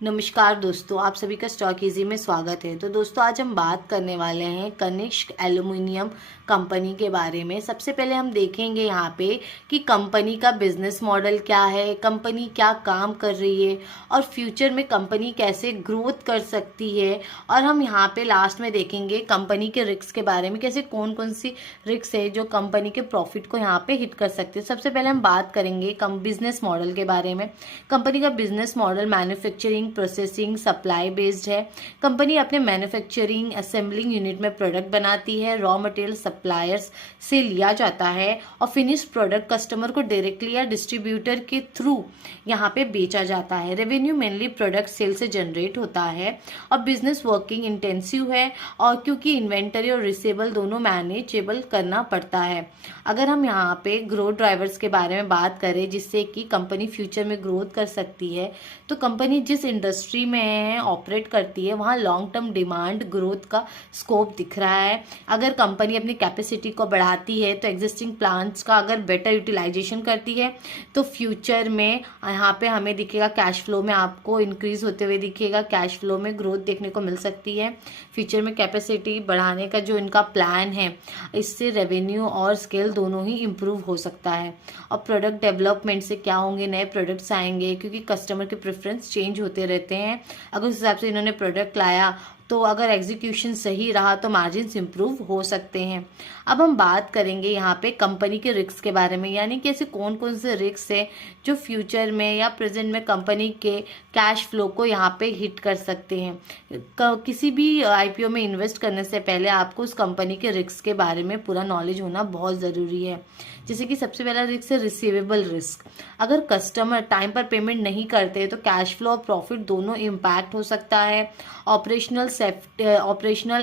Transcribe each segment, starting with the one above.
नमस्कार दोस्तों, आप सभी का स्टॉक इजी में स्वागत है। तो दोस्तों आज हम बात करने वाले हैं कनिष्क एल्युमिनियम कंपनी के बारे में। सबसे पहले हम देखेंगे यहाँ पे कि कंपनी का बिजनेस मॉडल क्या है, कंपनी क्या काम कर रही है और फ्यूचर में कंपनी कैसे ग्रोथ कर सकती है। और हम यहाँ पे लास्ट में देखेंगे कंपनी के रिस्क के बारे में, कैसे कौन कौन सी रिस्क है जो कंपनी के प्रॉफिट को यहाँ पे हिट कर सकते हैं। सबसे पहले हम बात करेंगे बिजनेस मॉडल के बारे में। कंपनी का business model manufacturing, processing, supply based है। कंपनी अपने मैन्युफैक्चरिंग असेंबलिंग यूनिट में प्रोडक्ट बनाती है, रॉ मटेरियल सप्लायर्स से लिया जाता है और फिनिश्ड प्रोडक्ट कस्टमर को डायरेक्टली या डिस्ट्रीब्यूटर के थ्रू यहाँ पे बेचा जाता है। रेवेन्यू मेनली प्रोडक्ट सेल से जनरेट होता है और बिजनेस वर्किंग इंटेंसिव है, और क्योंकि इन्वेंटरी और रिसेबल दोनों मैनेजेबल करना पड़ता है। अगर हम यहाँ पे ग्रोथ ड्राइवर्स के बारे में बात करें जिससे कि कंपनी फ्यूचर में ग्रोथ कर सकती है, तो कंपनी जिस इंडस्ट्री में ऑपरेट करती है वहाँ लॉन्ग टर्म डिमांड ग्रोथ का स्कोप दिख रहा है। अगर कंपनी अपनी कैपेसिटी को बढ़ाती है तो एग्जिस्टिंग प्लांट्स का अगर बेटर यूटिलाइजेशन करती है तो फ्यूचर में यहाँ पे हमें दिखेगा कैश फ्लो में आपको इंक्रीज होते हुए दिखेगा, कैश फ्लो में ग्रोथ देखने को मिल सकती है। फ्यूचर में कैपेसिटी बढ़ाने का जो इनका प्लान है, इससे रेवेन्यू और स्केल दोनों ही इम्प्रूव हो सकता है। और प्रोडक्ट डेवलपमेंट से क्या होंगे, नए प्रोडक्ट्स आएंगे क्योंकि कस्टमर के प्रेफरेंस चेंज होते रहते हैं। अगर उस हिसाब से इन्होंने प्रोडक्ट लाया तो अगर एग्जीक्यूशन सही रहा तो मार्जिन्स इंप्रूव हो सकते हैं। अब हम बात करेंगे यहाँ पे कंपनी के रिस्क के बारे में, यानी कि ऐसे कौन कौन से रिस्क है जो फ्यूचर में या प्रेजेंट में कंपनी के कैश फ्लो को यहाँ पे हिट कर सकते हैं। किसी भी आईपीओ में इन्वेस्ट करने से पहले आपको उस कंपनी के रिस्क के बारे में पूरा नॉलेज होना बहुत ज़रूरी है। जैसे कि सबसे पहला रिस्क है रिसीवेबल रिस्क। अगर कस्टमर टाइम पर पेमेंट नहीं करते तो कैश फ्लो और प्रॉफिट दोनों इम्पैक्ट हो सकता है। ऑपरेशनल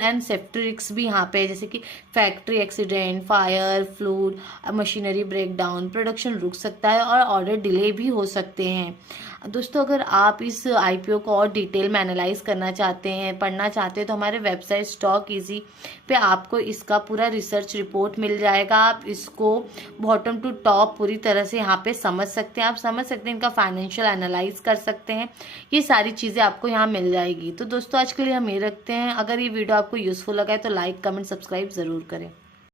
एंड सेफ्टी रिस्क भी यहाँ पे है, जैसे कि factory accident, fire, fluid, machinery breakdown, production रुक सकता है और ऑर्डर डिले भी हो सकते हैं। दोस्तों अगर आप इस आईपीओ को और डिटेल में एनालाइज करना चाहते हैं, पढ़ना चाहते हैं, तो हमारे वेबसाइट स्टॉक इजी पे आपको इसका पूरा रिसर्च रिपोर्ट मिल जाएगा। आप इसको बॉटम टू टॉप पूरी तरह से यहाँ पे समझ सकते हैं। आप समझ सकते हैं, इनका फाइनेंशियल एनालाइज कर सकते हैं। ये सारी चीज़ें आपको यहाँ मिल जाएगी। तो दोस्तों आज के लिए हम ये रखते हैं। अगर ये वीडियो आपको यूजफुल लगा है तो लाइक, कमेंट, सब्सक्राइब ज़रूर करें।